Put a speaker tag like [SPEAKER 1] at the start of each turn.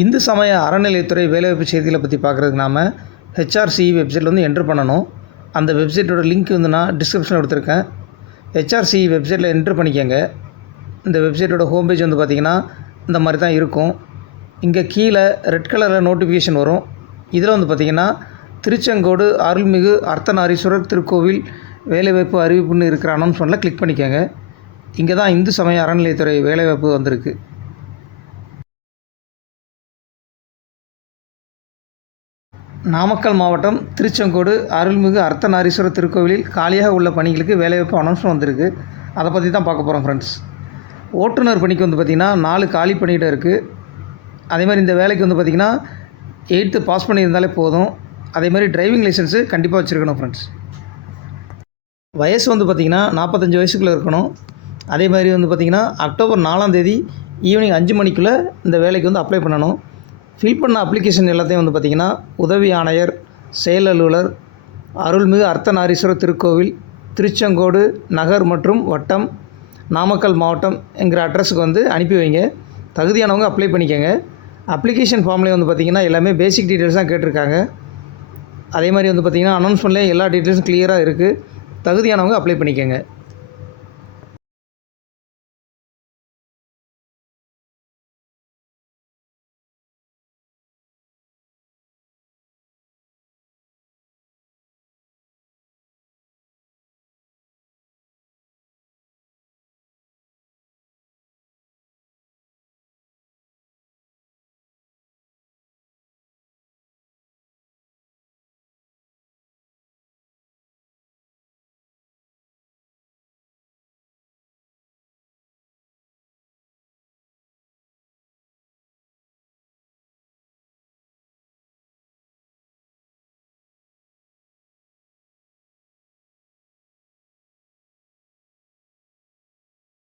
[SPEAKER 1] இந்து சமய அறநிலையத்துறை வேலைவாய்ப்பு செய்திகளை பற்றி பார்க்குறதுக்கு நாம ஹெச்ஆர்சி வெப்சைட்டில் வந்து என்ட்ரு பண்ணணும். அந்த வெப்சைட்டோட லிங்க் வந்து நான் டிஸ்கிரிப்ஷனில் கொடுத்துருக்கேன். ஹெச்ஆர்சி வெப்சைட்டில் என்ட்ரு பண்ணிக்கோங்க. இந்த வெப்சைட்டோட ஹோம் பேஜ் வந்து பார்த்திங்கன்னா இந்த மாதிரி தான் இருக்கும். இங்கே கீழே ரெட் கலரில் நோட்டிஃபிகேஷன் வரும். இதில் வந்து பார்த்திங்கன்னா திருச்செங்கோடு அருள்மிகு அர்த்தநாரீஸ்வரர் திருக்கோவில் வேலைவாய்ப்பு அறிவிப்புன்னு இருக்கிற அனௌன்ஸ்மெண்ட்டில் கிளிக் பண்ணிக்கோங்க. இங்கே தான் இந்து சமய அறநிலையத்துறை வேலைவாய்ப்பு வந்திருக்கு. நாமக்கல் மாவட்டம் திருச்செங்கோடு அருள்மிகு அர்த்தநாரீஸ்வரர் திருக்கோவிலில் காலியாக உள்ள பணிகளுக்கு வேலைவாய்ப்பு அனௌன்ஸ்மெண்ட் வந்திருக்கு. அதை பற்றி தான் பார்க்க போகிறோம் ஃப்ரெண்ட்ஸ் ஓட்டுநர் பணிக்கு வந்து பார்த்திங்கன்னா நாலு காலி பணியிடம் இருக்குது அதே மாதிரி இந்த வேலைக்கு வந்து பார்த்திங்கன்னா எயித்து பாஸ் பண்ணியிருந்தாலே போதும். அதே மாதிரி டிரைவிங் லைசன்ஸு கண்டிப்பாக வச்சுருக்கணும் ஃப்ரெண்ட்ஸ் வயசு வந்து பார்த்திங்கன்னா நாற்பத்தஞ்சு வயசுக்குள்ளே இருக்கணும். அதே மாதிரி வந்து பார்த்திங்கன்னா அக்டோபர் நாலாம் தேதி ஈவினிங் அஞ்சு மணிக்குள்ளே இந்த வேலைக்கு வந்து அப்ளை பண்ணணும். ஃபில் பண்ண அப்ளிகேஷன் எல்லாத்தையும் வந்து பார்த்திங்கன்னா உதவி ஆணையர் செயல் அலுவலர் அருள்மிகு அர்த்தநாரீஸ்வரர் திருக்கோவில் திருச்செங்கோடு நகர் மற்றும் வட்டம் நாமக்கல் மாவட்டம் என்கிற அட்ரஸுக்கு வந்து அனுப்பி வைங்க. தகுதியானவங்க அப்ளை பண்ணிக்கோங்க. அப்ளிகேஷன் ஃபார்ம்லேயே வந்து பார்த்திங்கன்னா எல்லாமே பேசிக் டீட்டெயில்ஸ் தான் கேட்டிருக்காங்க. அதே மாதிரி வந்து பார்த்திங்கன்னா அனௌன்ஸ்மெண்ட்லேயே எல்லா டீட்டெயில்ஸும் கிளியராக இருக்குது தகுதியானவங்க அப்ளை பண்ணிக்கோங்க.